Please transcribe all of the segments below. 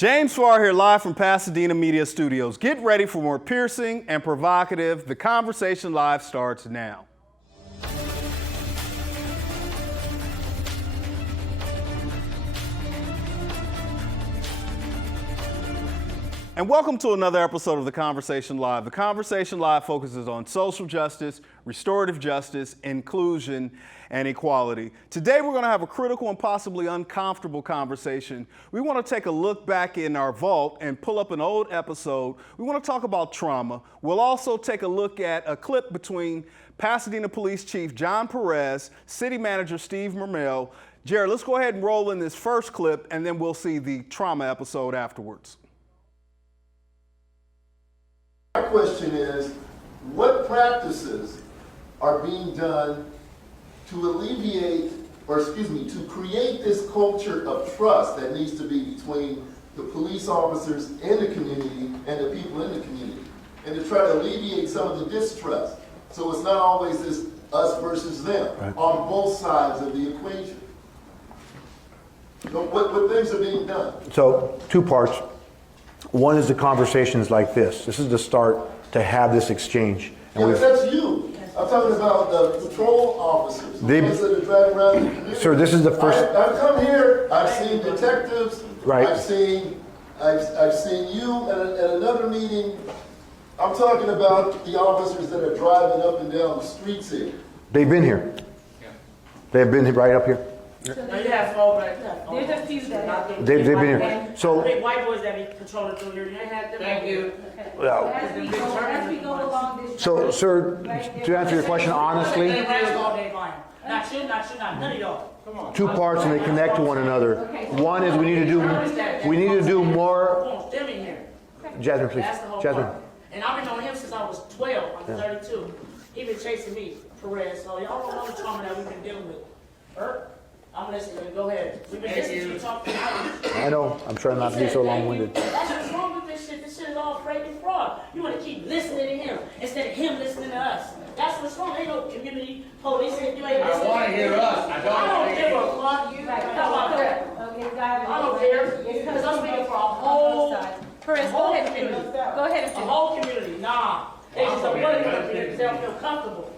James Farr here, live from Pasadena Media Studios. Get ready for more piercing and provocative. The Conversation Live starts now. And welcome to another episode of The Conversation Live. The Conversation Live focuses on social justice, restorative justice, inclusion, and equality. Today we're going to have a critical and possibly uncomfortable conversation. We want to take a look back in our vault and pull up an old episode. We want to talk about trauma. We'll also take a look at a clip between Pasadena Police Chief John Perez, City Manager Steve Mermell. Jared, let's go ahead and roll in this first clip, and then we'll see the trauma episode afterwards. My question is, what practices are being done to alleviate, to create this culture of trust that needs to be between the police officers in the community and the people in the community, and to try to alleviate some of the distrust, so it's not always this us versus them on both sides of the equation. So what things are being done? So, two parts. One is the conversations like this. This is the start to have this exchange. And yeah, that's you. I'm talking about the patrol officers, the ones that are driving around the community. Sir, this is the first. I've come here. I've seen detectives. Right. I've seen you at another meeting. I'm talking about the officers that are driving up and down the streets here. They've been here. They've been right up here. There's a few that They've been here. So big white boys that be patrolling through here. You ain't had them. Thank you. yeah. As we go along this. So, sir, to answer your question honestly, Not you, none of y'all. Come on. two parts and they connect to one another. One is we need to do more. Jasmine, please. Jasmine. And I've been knowing him since I was 12. I'm 32. He been chasing me, Perez. So y'all don't know the trauma that we've been dealing with. I'm listening. Go ahead. We've been listening to you talk for hours. I know. I'm trying not to be so long-winded. That's what's wrong with this shit. This shit is all fake and fraud. You want to keep listening to him instead of him listening to us. That's what's wrong. Ain't no community policing. You ain't listening. I want to hear us. I don't give a fuck. You how about that? I don't care. Because I'm speaking for a whole community. Go ahead. A whole community. Nah. They just don't want to come here because they don't feel comfortable.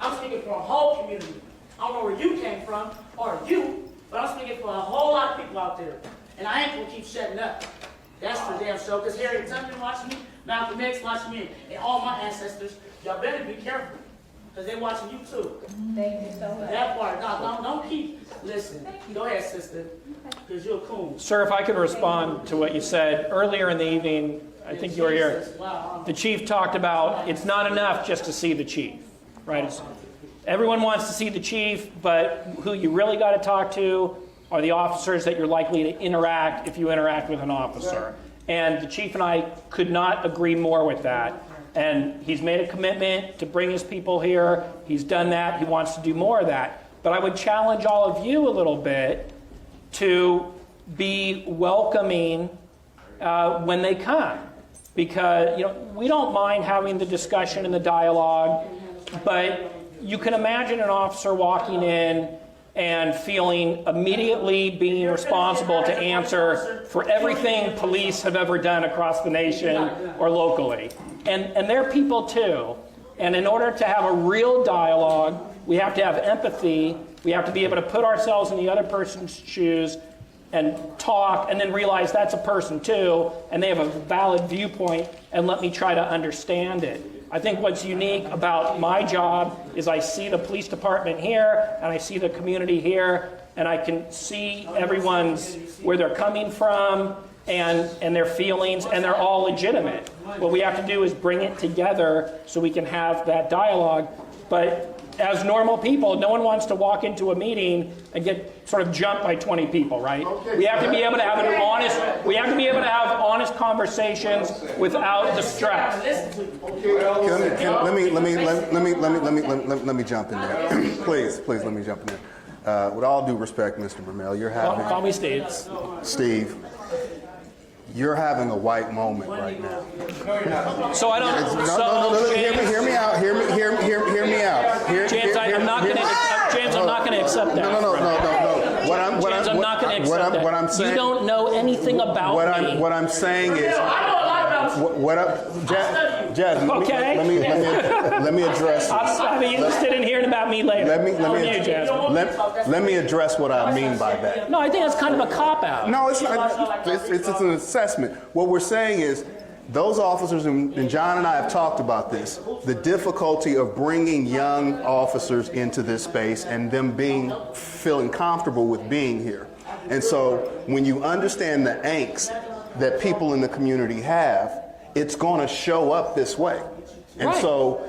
I'm speaking for a whole community. I don't know where you came from, or you, but I'm speaking for a whole lot of people out there. And I ain't gonna keep shutting up. That's for damn sure, because Harriet Tubman watching me, Malcolm X watching me, and all my ancestors, y'all better be careful, because they watching you too. Thank you so much. That part, don't keep listening. Go ahead, sister, because you're cool. Sir, if I could respond to what you said earlier in the evening, I think you were here. Wow. The chief talked about it's not enough just to see the chief, right? Everyone wants to see the chief, but who you really got to talk to are the officers that you're likely to interact if you interact with an officer. And the chief and I could not agree more with that. And he's made a commitment to bring his people here. He's done that. He wants to do more of that. But I would challenge all of you a little bit to be welcoming when they come. Because we don't mind having the discussion and the dialogue, but you can imagine an officer walking in and feeling immediately being responsible to answer for everything police have ever done across the nation or locally. And they're people too. And in order to have a real dialogue, we have to have empathy. We have to be able to put ourselves in the other person's shoes and talk and then realize that's a person too, and they have a valid viewpoint, and let me try to understand it. I think what's unique about my job is I see the police department here and I see the community here, and I can see everyone's where they're coming from and their feelings, and they're all legitimate. What we have to do is bring it together so we can have that dialogue. But as normal people, no one wants to walk into a meeting and get sort of jumped by 20 people, right? We have to be able to have honest conversations without the stress. Let me jump in there. Please, let me jump in there. With all due respect, Mr. Mermell, you're having... Call me Steve. Steve, you're having a white moment right now. So I don't... Hear me out. James, I'm not going to accept that. No. What I'm not going to accept that. What I'm saying, you don't know anything about me. What I'm saying is, I know a lot about you. Jazz, Okay. let me address. I'll be interested in hearing about me later. Let you, Jasmine. let me address what I mean by that. No, I think that's kind of a cop-out. No, it's not. It's an assessment. What we're saying is, those officers, and John and I have talked about this, the difficulty of bringing young officers into this space and them feeling comfortable with being here. And so when you understand the angst that people in the community have, it's going to show up this way. And Right. so,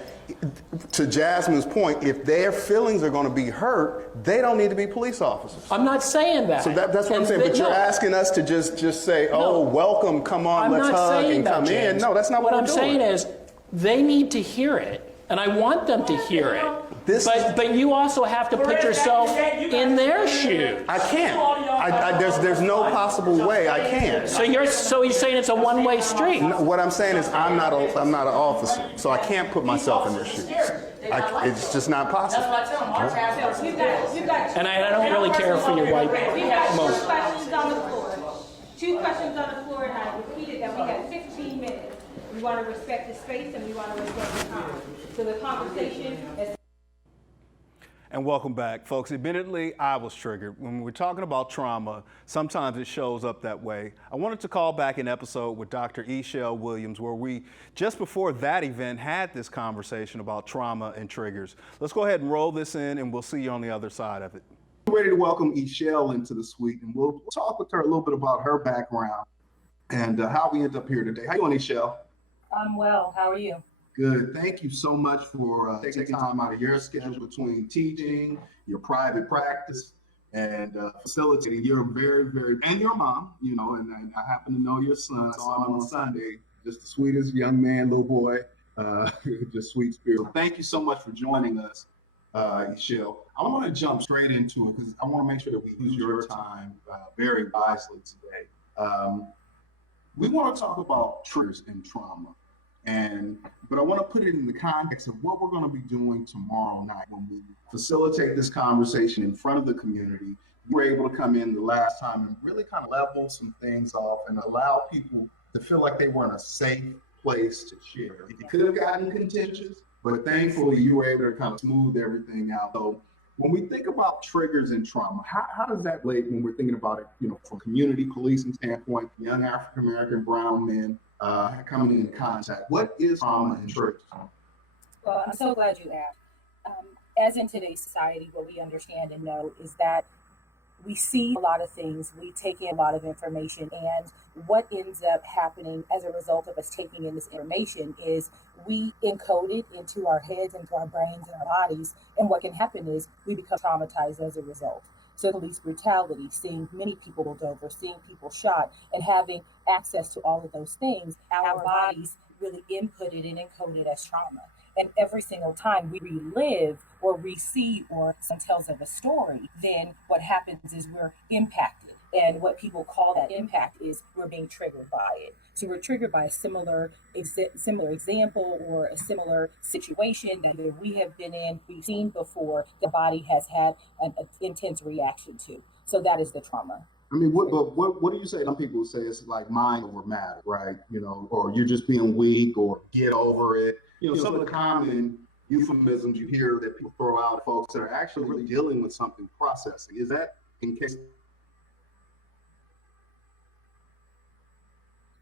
to Jasmine's point, if their feelings are going to be hurt, they don't need to be police officers. I'm not saying that. So that's what I'm saying. But you're asking us to just say, "Oh, welcome, come on, let's hug and come in." No, that's not what we're doing. What I'm saying is, they need to hear it, and I want them to hear it. But you also have to put yourself in their shoes. I can't. There's no possible way I can. So you're saying it's a one-way street. No, what I'm saying is I'm not an officer, so I can't put myself in their shoes. It's just not possible. That's what I tell them. You've got And I don't really care for your white We've got emotion. 2 questions on the floor. 2 questions on the floor, and I repeated that we have 15 minutes. We want to respect the space and we want to respect the time. So the conversation is. And welcome back, folks. Admittedly, I was triggered. When we're talking about trauma, sometimes it shows up that way. I wanted to call back an episode with Dr. Eshell Williams where we, just before that event, had this conversation about trauma and triggers. Let's go ahead and roll this in, and we'll see you on the other side of it. We're ready to welcome Eshell into the suite, and we'll talk with her a little bit about her background and how we end up here today. How you doing, Eshell? I'm well. How are you? Good. Thank you so much for taking time out of your schedule between teaching, your private practice, and facilitating. You're and your mom, and I happen to know your son. I saw him on Sunday. Just the sweetest young man, little boy, just sweet spirit. So thank you so much for joining us, Eshell. I want to jump straight into it because I want to make sure that we use your time very wisely today. We want to talk about triggers and trauma. But I want to put it in the context of what we're going to be doing tomorrow night when we facilitate this conversation in front of the community. You were able to come in the last time and really kind of level some things off and allow people to feel like they were in a safe place to share. It could have gotten contentious, but thankfully you were able to kind of smooth everything out. So when we think about triggers and trauma, how does that relate when we're thinking about it, from community policing standpoint, young African-American brown men, coming in contact? What is trauma and triggers? Well, I'm so glad you asked. As in today's society, what we understand and know is that we see a lot of things, we take in a lot of information, and what ends up happening as a result of us taking in this information is we encode it into our heads, into our brains, and our bodies, and what can happen is we become traumatized as a result. So police brutality, seeing many people pulled over, seeing people shot, and having access to all of those things, our bodies really inputted and encoded as trauma. And every single time we relive or re-see or someone tells of a story, then what happens is we're impacted. And what people call that impact is we're being triggered by it. So we're triggered by a similar example or a similar situation that either we have been in, we've seen before, the body has had an intense reaction to. So that is the trauma. I mean, what do you say? Some people say it's like mind over matter, right? Or you're just being weak, or get over it. Some of the common euphemisms you hear that people throw out at folks that are actually really dealing with something, processing. Is that in case?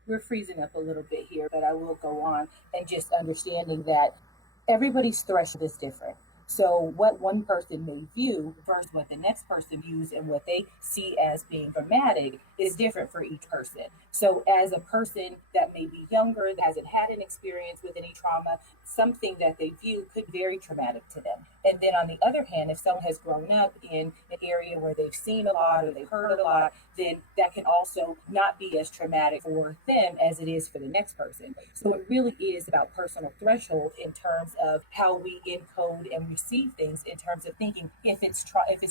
We're freezing up a little bit here, but I will go on and just understanding that everybody's threshold is different. So what one person may view versus what the next person views and what they see as being traumatic is different for each person. So as a person that may be younger, that hasn't had an experience with any trauma, something that they view could be very traumatic to them. And then on the other hand, if someone has grown up in an area where they've seen a lot or they've heard a lot, then that can also not be as traumatic for them as it is for the next person. So it really is about personal threshold in terms of how we encode and receive things in terms of thinking if it's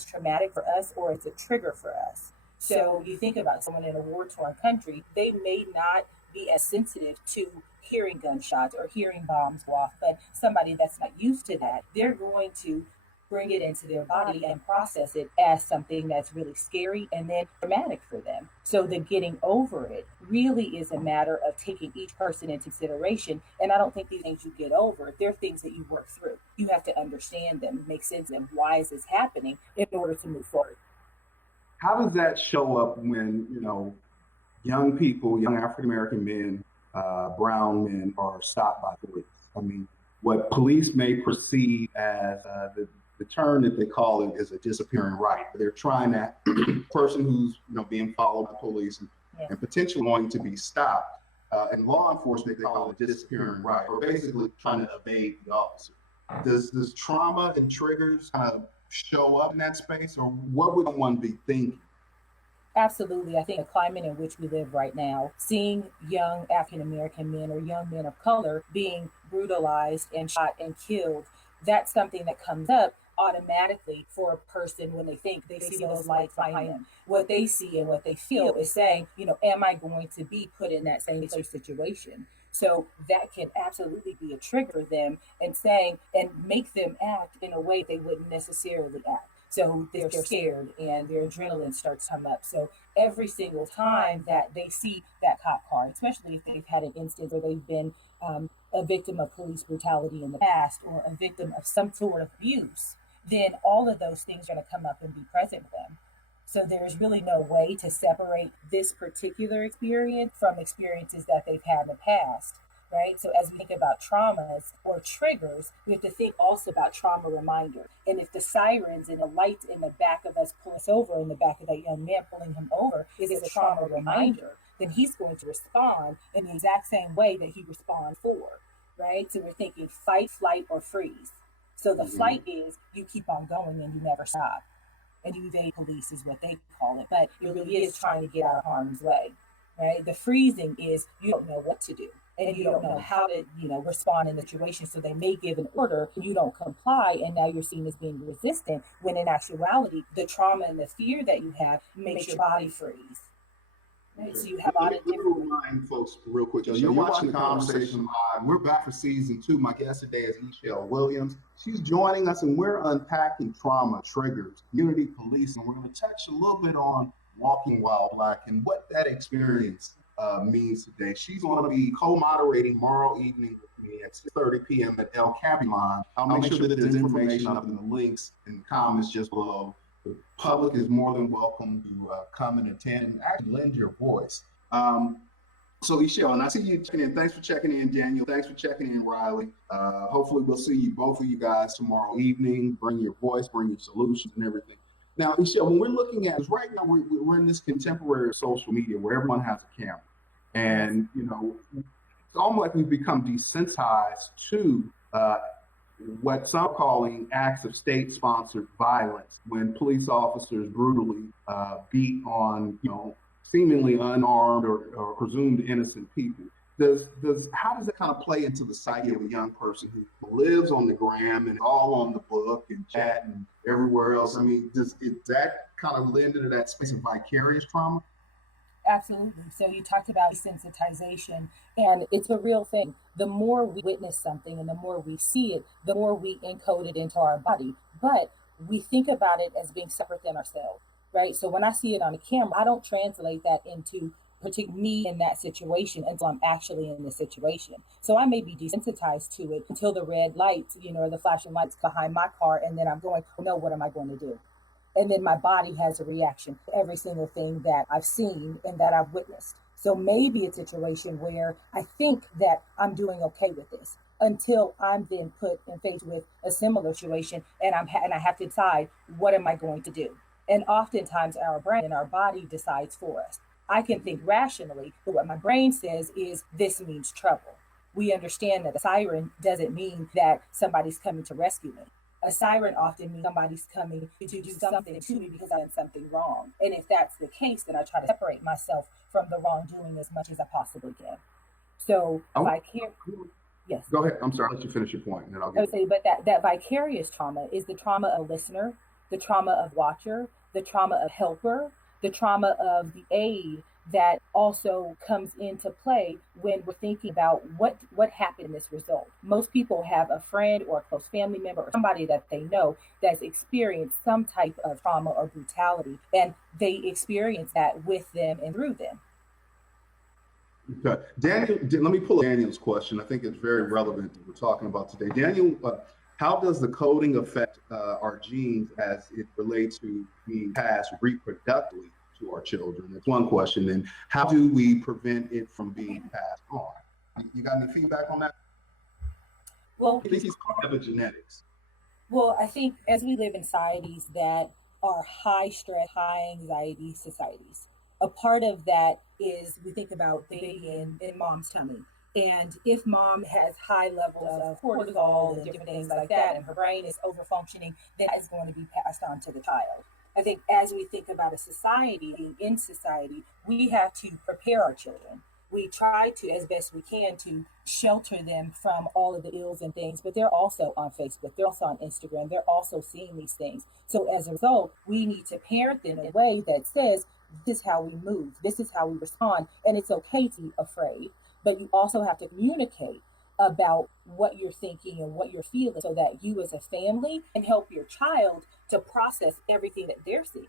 traumatic for us or it's a trigger for us. So you think about someone in a war-torn country, they may not be as sensitive to hearing gunshots or hearing bombs go off, but somebody that's not used to that, they're going to bring it into their body and process it as something that's really scary and then traumatic for them. So the getting over it really is a matter of taking each person into consideration. And I don't think these things you get over, they're things that you work through. You have to understand them, make sense of them. Why is this happening in order to move forward? How does that show up when, young people, young African-American men, brown men are stopped by police? I mean, what police may perceive as the term that they call it is a disappearing right. They're trying that person who's being followed by police and potentially going to be stopped. In law enforcement, they call it disappearing right, or basically trying to evade the officer. Does trauma and triggers kind of show up in that space, or what would one be thinking? Absolutely. I think the climate in which we live right now, seeing young African-American men or young men of color being brutalized and shot and killed, that's something that comes up automatically for a person when they see those lights behind them. What they see and what they feel is saying, am I going to be put in that same situation? So that can absolutely be a trigger for them and make them act in a way they wouldn't necessarily act. So they're scared and their adrenaline starts to come up. So every single time that they see that cop car, especially if they've had an instance where they've been a victim of police brutality in the past or a victim of some sort of abuse, then all of those things are going to come up and be present with them. So there's really no way to separate this particular experience from experiences that they've had in the past. Right? So as we think about traumas or triggers, we have to think also about trauma reminder. And if the sirens and the lights in the back of us pull us over, in the back of that young man pulling him over, is a trauma reminder, then he's going to respond in the exact same way that he responds for, right? So we're thinking fight, flight, or freeze. So the flight is you keep on going and you never stop. And you evade police is what they call it. But it really is trying to get out of harm's way, right? The freezing is you don't know what to do. And you don't know how to, respond in the situation. So they may give an order, you don't comply, and now you're seen as being resistant, when in actuality, the trauma and the fear that you have makes your body freeze. Right? So you have a lot of different... Remind folks real quick, you're watching the Conversation Live. We're back for season 2. My guest today is Ishelle Williams. She's joining us, and we're unpacking trauma, triggers, community policing, and we're going to touch a little bit on Walking While Black and what that experience means today. She's going to be co-moderating tomorrow evening with me at 6:30 p.m. at El Capitan. I'll make sure that there's information up in the links in the comments just below. The public is more than welcome to come and attend and actually lend your voice. So Ishelle, and I see you checking in. Thanks for checking in, Daniel. Thanks for checking in, Riley. Hopefully we'll see you, both of you guys, tomorrow evening. Bring your voice, bring your solutions and everything. Now, Ishelle, when we're looking at, right now we're in this contemporary social media where everyone has a camera. And, it's almost like we've become desensitized to what some are calling acts of state-sponsored violence, when police officers brutally beat on, seemingly unarmed or presumed innocent people. How does that kind of play into the psyche of a young person who lives on the gram and all on the book and chat and everywhere else? I mean, does that kind of lend into that space of vicarious trauma? Absolutely. So you talked about desensitization, and it's a real thing. The more we witness something and the more we see it, the more we encode it into our body. But we think about it as being separate than ourselves, right? So when I see it on a camera, I don't translate that into me in that situation until I'm actually in the situation. So I may be desensitized to it until the red lights, or the flashing lights behind my car, and then I'm going, oh, no, what am I going to do? And then my body has a reaction to every single thing that I've seen and that I've witnessed. So maybe it's a situation where I think that I'm doing okay with this until I'm then put and faced with a similar situation, and I have to decide, what am I going to do? And oftentimes our brain and our body decides for us. I can think rationally, but what my brain says is this means trouble. We understand that a siren doesn't mean that somebody's coming to rescue me. A siren often means somebody's coming to do something to me because I've done something wrong. And if that's the case, then I try to separate myself from the wrongdoing as much as I possibly can. So yes. Go ahead. I'm sorry. I'll let you finish your point, and then I'll get. I would say, but that vicarious trauma is the trauma of listener, the trauma of watcher, the trauma of helper, the trauma of the aide that also comes into play when we're thinking about what happened in this result. Most people have a friend or a close family member or somebody that they know that's experienced some type of trauma or brutality, and they experience that with them and through them. Okay. Daniel, let me pull up Daniel's question. I think it's very relevant that we're talking about today. Daniel, how does the coding affect our genes as it relates to being passed reproductively to our children? That's one question. And how do we prevent it from being passed on? You got any feedback on that? Well, I think it's part of epigenetics. Well, I think as we live in societies that are high stress, high anxiety societies, a part of that is we think about being in mom's tummy. And if mom has high levels of cortisol and different things like that, and her brain is over functioning, that is going to be passed on to the child. I think as we think about a society, in society, we have to prepare our children. We try to, as best we can, to shelter them from all of the ills and things, but they're also on Facebook, they're also on Instagram, they're also seeing these things. So as a result, we need to parent them in a way that says, this is how we move, this is how we respond, and it's okay to be afraid, but you also have to communicate about what you're thinking and what you're feeling so that you as a family can help your child to process everything that they're seeing.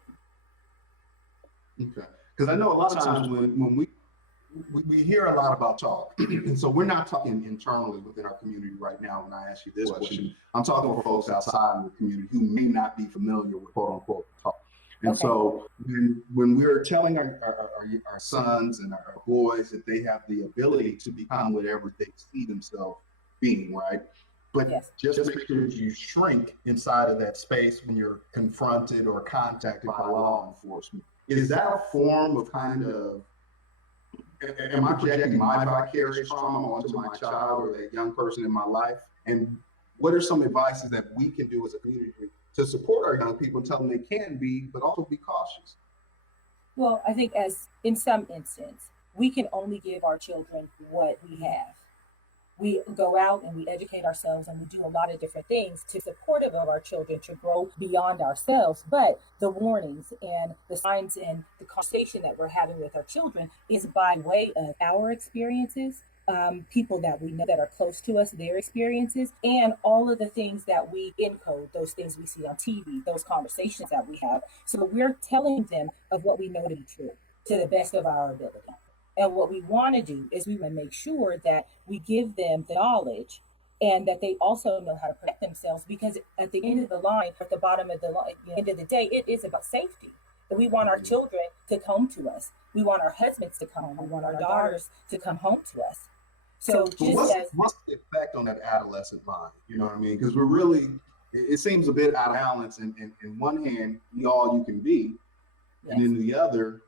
Okay. Because I know a lot of times when we hear a lot about talk, and so we're not talking internally within our community right now. When I ask you this question, I'm talking with folks outside of the community who may not be familiar with quote unquote talk. And so when we're telling our sons and our boys that they have the ability to become whatever they see themselves being, right? But just make sure you shrink inside of that space when you're confronted or contacted by law enforcement. Is that a form of kind of, am I projecting my vicarious trauma onto my child or that young person in my life? And what are some advices that we can do as a community to support our young people and tell them they can be, but also be cautious? Well, I think as in some instance, we can only give our children what we have. We go out and we educate ourselves and we do a lot of different things to supportive of our children to grow beyond ourselves. But the warnings and the signs and the conversation that we're having with our children is by way of our experiences, people that we know that are close to us, their experiences, and all of the things that we encode, those things we see on TV, those conversations that we have. So we're telling them of what we know to be true to the best of our ability. And what we want to do is we want to make sure that we give them the knowledge and that they also know how to protect themselves, because at the end of the line, at the bottom of the line, at the end of the day, it is about safety. And we want our children to come to us. We want our husbands to come home. We want our daughters to come home to us. So what's the effect on that adolescent mind? You know what I mean? Because we're really, it seems a bit out of balance. And in one hand, be all you can be. And in the other,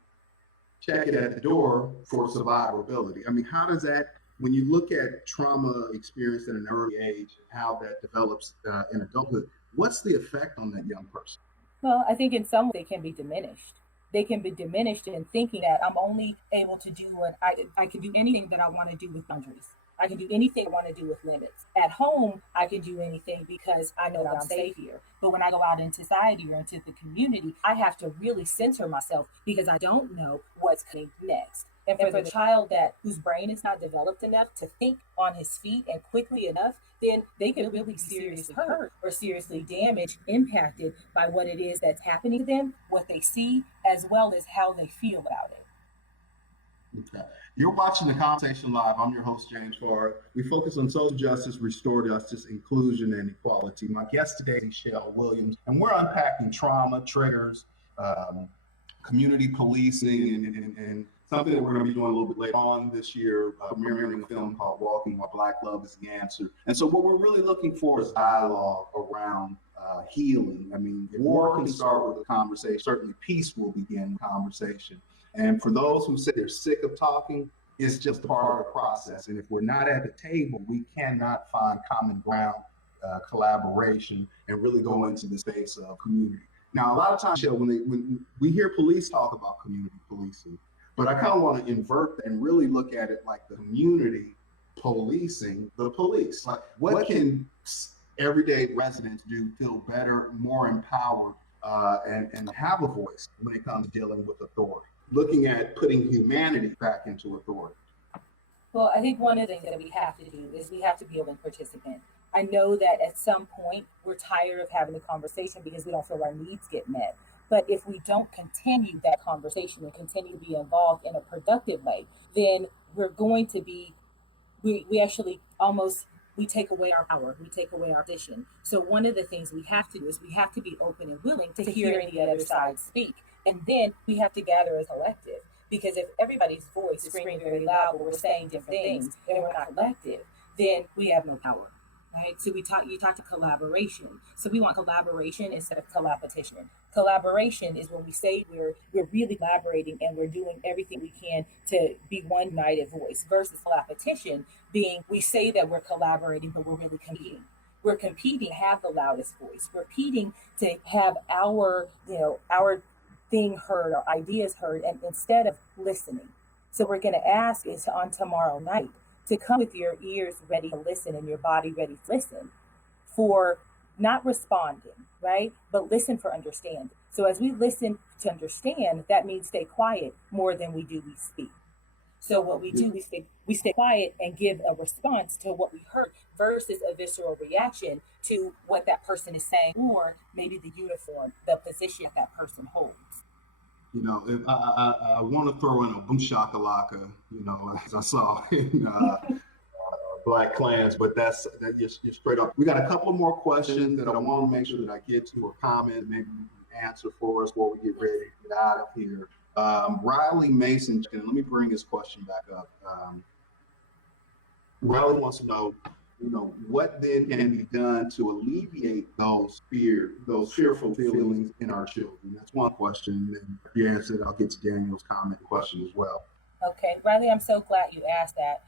check it at the door for survivability. I mean, how does that, when you look at trauma experienced at an early age and how that develops in adulthood, what's the effect on that young person? Well, I think in some way they can be diminished. They can be diminished in thinking that I'm only able to do what I can do anything that I want to do with boundaries. I can do anything I want to do with limits. At home, I can do anything because I know that I'm safe here. But when I go out into society or into the community, I have to really center myself because I don't know what's coming next. And for the child whose brain is not developed enough to think on his feet and quickly enough, then they could really be seriously hurt or seriously damaged, impacted by what it is that's happening to them, what they see, as well as how they feel about it. Okay. You're watching the Conversation Live. I'm your host, James Farr. We focus on social justice, restorative justice, inclusion, and equality. My guest today is Michelle Williams, and we're unpacking trauma, triggers, community policing, and something that we're going to be doing a little bit later on this year, premiering a film called Walking While Black Love is the Answer. And so what we're really looking for is dialogue around healing. I mean, war can start with a conversation. Certainly peace will begin with conversation. And for those who say they're sick of talking, it's just a part of the process. And if we're not at the table, we cannot find common ground, collaboration, and really go into the space of community. Now, a lot of times, Michelle, when we hear police talk about community policing, but I kind of want to invert and really look at it like the community policing the police. Like, what can everyday residents do to feel better, more empowered, and have a voice when it comes to dealing with authority? looking at putting humanity back into authority? Well, I think one of the things that we have to do is we have to be a willing participant. I know that at some point we're tired of having the conversation because we don't feel our needs get met. But if we don't continue that conversation and continue to be involved in a productive way, then we're going to be, we actually almost, we take away our power, we take away our position. So one of the things we have to do is we have to be open and willing to hear the other side speak. And then we have to gather as a collective. Because if everybody's voice is screaming very loud, but we're saying different things, and we're not collective, then we have no power, right? So you talked to collaboration. So we want collaboration instead of collaboration. Collaboration is when we say we're really collaborating and we're doing everything we can to be one united voice, versus collaboration being we say that we're collaborating, but we're really competing. We're competing to have the loudest voice. We're competing to have our thing heard, our ideas heard, and instead of listening. So we're going to ask is on tomorrow night to come with your ears ready to listen and your body ready to listen for not responding, right? But listen for understanding. So as we listen to understand, that means stay quiet more than we speak. So what we do, we stay quiet and give a response to what we heard versus a visceral reaction to what that person is saying, or maybe the uniform, the position that person holds. You know, if I want to throw in a boom shakalaka, you know, as I saw in Black Clans, but that's you're straight up. We got a couple of more questions that I want to make sure that I get to, or comment, maybe you can answer for us while we get ready to get out of here. Riley Mason, let me bring his question back up. Riley wants to know, what then can be done to alleviate those fearful feelings in our children? That's one question. And if you answer it, I'll get to Daniel's comment question as well. Okay, Riley, I'm so glad you asked that.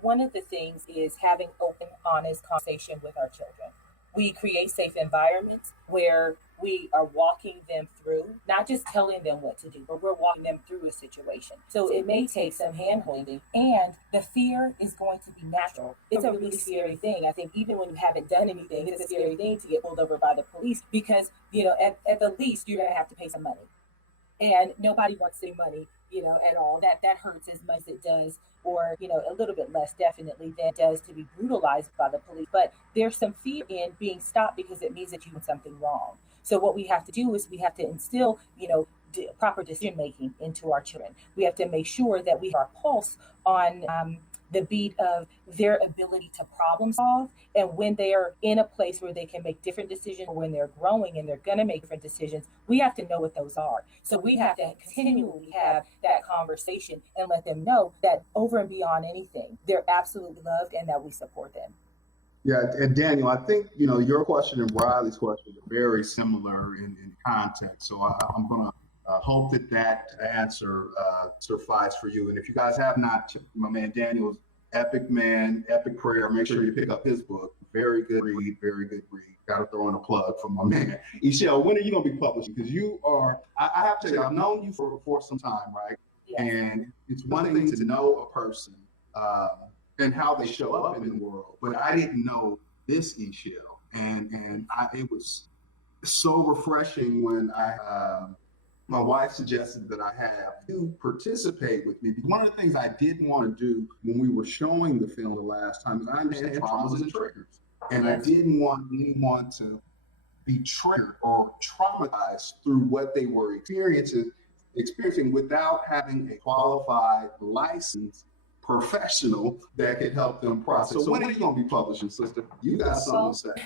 One of the things is having open, honest conversation with our children. We create safe environments where we are walking them through, not just telling them what to do, but we're walking them through a situation. So it may take some hand-holding, and the fear is going to be natural. It's a really scary thing. I think even when you haven't done anything, it's a scary thing to get pulled over by the police because, at the least, you're going to have to pay some money. And nobody wants any money, at all. That hurts as much as it does, or, a little bit less definitely than it does to be brutalized by the police. But there's some fear in being stopped because it means that you did something wrong. So what we have to do is we have to instill, proper decision making into our children. We have to make sure that we have our pulse on the beat of their ability to problem solve. And when they are in a place where they can make different decisions, or when they're growing and they're going to make different decisions, we have to know what those are. So we have to continually have that conversation and let them know that over and beyond anything, they're absolutely loved and that we support them. Yeah, and Daniel, I think, your question and Riley's question are very similar in context. So I'm going to hope that answer suffices for you. And if you guys have not, my man Daniel's Epic Prayer, make sure you pick up his book. Very good read, very good read. Got to throw in a plug for my man. Ishel, when are you going to be publishing? Because you are, I have to tell you, I've known you for some time, right? Yes. And it's one thing to know a person and how they show up in the world, but I didn't know this Ishel. And it was so refreshing when my wife suggested that I have you participate with me. One of the things I didn't want to do when we were showing the film the last time is I understand traumas and triggers. And I didn't want anyone to be triggered or traumatized through what they were experiencing without having a qualified, licensed professional that could help them process. So when are you going to be publishing, sister? You got something to say.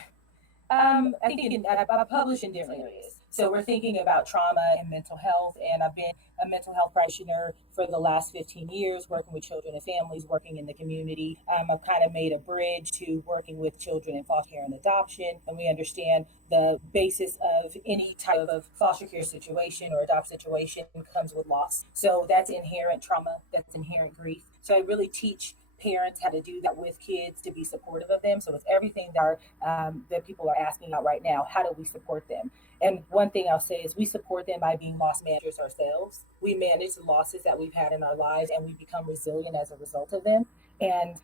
I think I publish in different areas. So we're thinking about trauma and mental health, and I've been a mental health practitioner for the last 15 years, working with children and families, working in the community. I've kind of made a bridge to working with children in foster care and adoption, and we understand the basis of any type of foster care situation or adopt situation comes with loss. So that's inherent trauma, that's inherent grief. So I really teach parents how to do that with kids to be supportive of them. So it's everything that people are asking about right now. How do we support them? And one thing I'll say is we support them by being loss managers ourselves. We manage the losses that we've had in our lives, and we become resilient as a result of them. And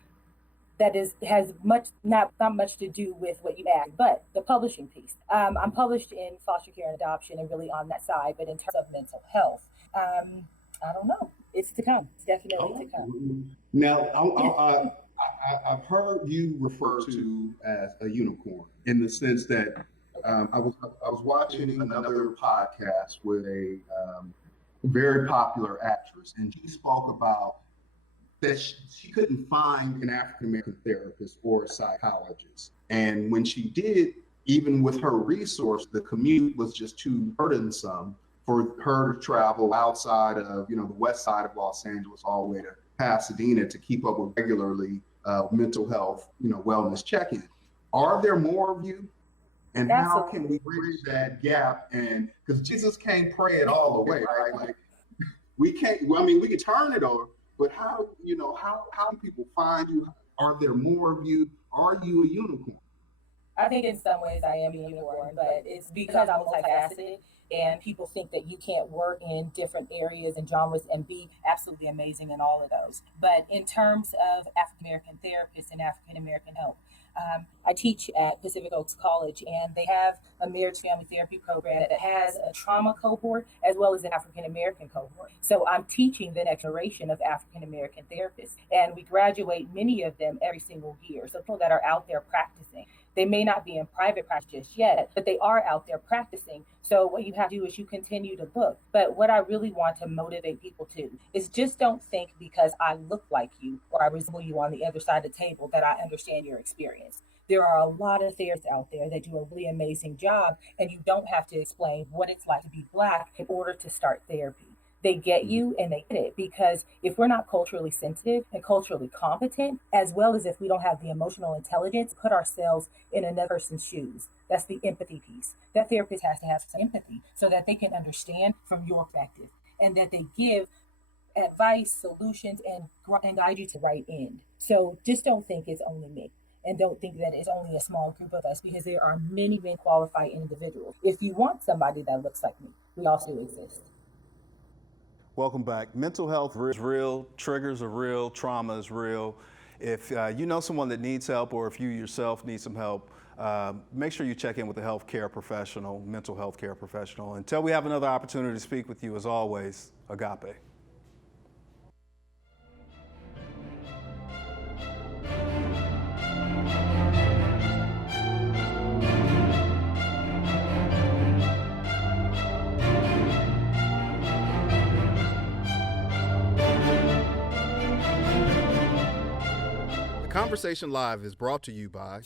that has not much to do with what you asked, but the publishing piece. I'm published in foster care and adoption and really on that side, but in terms of mental health, I don't know. It's to come. It's definitely to come. Now, I've heard you refer to as a unicorn in the sense that I was watching another podcast with a very popular actress, and she spoke about that she couldn't find an African American therapist or a psychologist, and when she did, even with her resource, the commute was just too burdensome for her to travel outside of the west side of Los Angeles all the way to Pasadena to keep up with regularly mental health wellness check-in. Are there more of you? And how can we bridge that gap? And because Jesus can't pray it all away, right? Like we can't. Well, I mean, we can turn it over, but how do people find you? Are there more of you? Are you a unicorn? I think in some ways I am a unicorn, but it's because I'm multifaceted and people think that you can't work in different areas and genres and be absolutely amazing in all of those. But in terms of African American therapists and African American help, I teach at Pacific Oaks College, and they have a marriage family therapy program that has a trauma cohort as well as an African American cohort. So I'm teaching the next generation of African American therapists, and we graduate many of them every single year. So people that are out there practicing. They may not be in private practice just yet, but they are out there practicing. So what you have to do is you continue to look. But what I really want to motivate people to is just don't think because I look like you or I resemble you on the other side of the table that I understand your experience. There are a lot of therapists out there that do a really amazing job, and you don't have to explain what it's like to be Black in order to start therapy. They get you and they get it, because if we're not culturally sensitive and culturally competent, as well as if we don't have the emotional intelligence, put ourselves in another person's shoes. That's the empathy piece. That therapist has to have some empathy so that they can understand from your perspective and that they give advice, solutions, and guide you to the right end. So just don't think it's only me. And don't think that it's only a small group of us, because there are many qualified individuals. If you want somebody that looks like me, we also exist. Welcome back. Mental health is real, triggers are real, trauma is real. If you know someone that needs help, or if you yourself need some help, make sure you check in with a healthcare professional, mental health care professional. Until we have another opportunity to speak with you, as always, agape. Conversation Live is brought to you by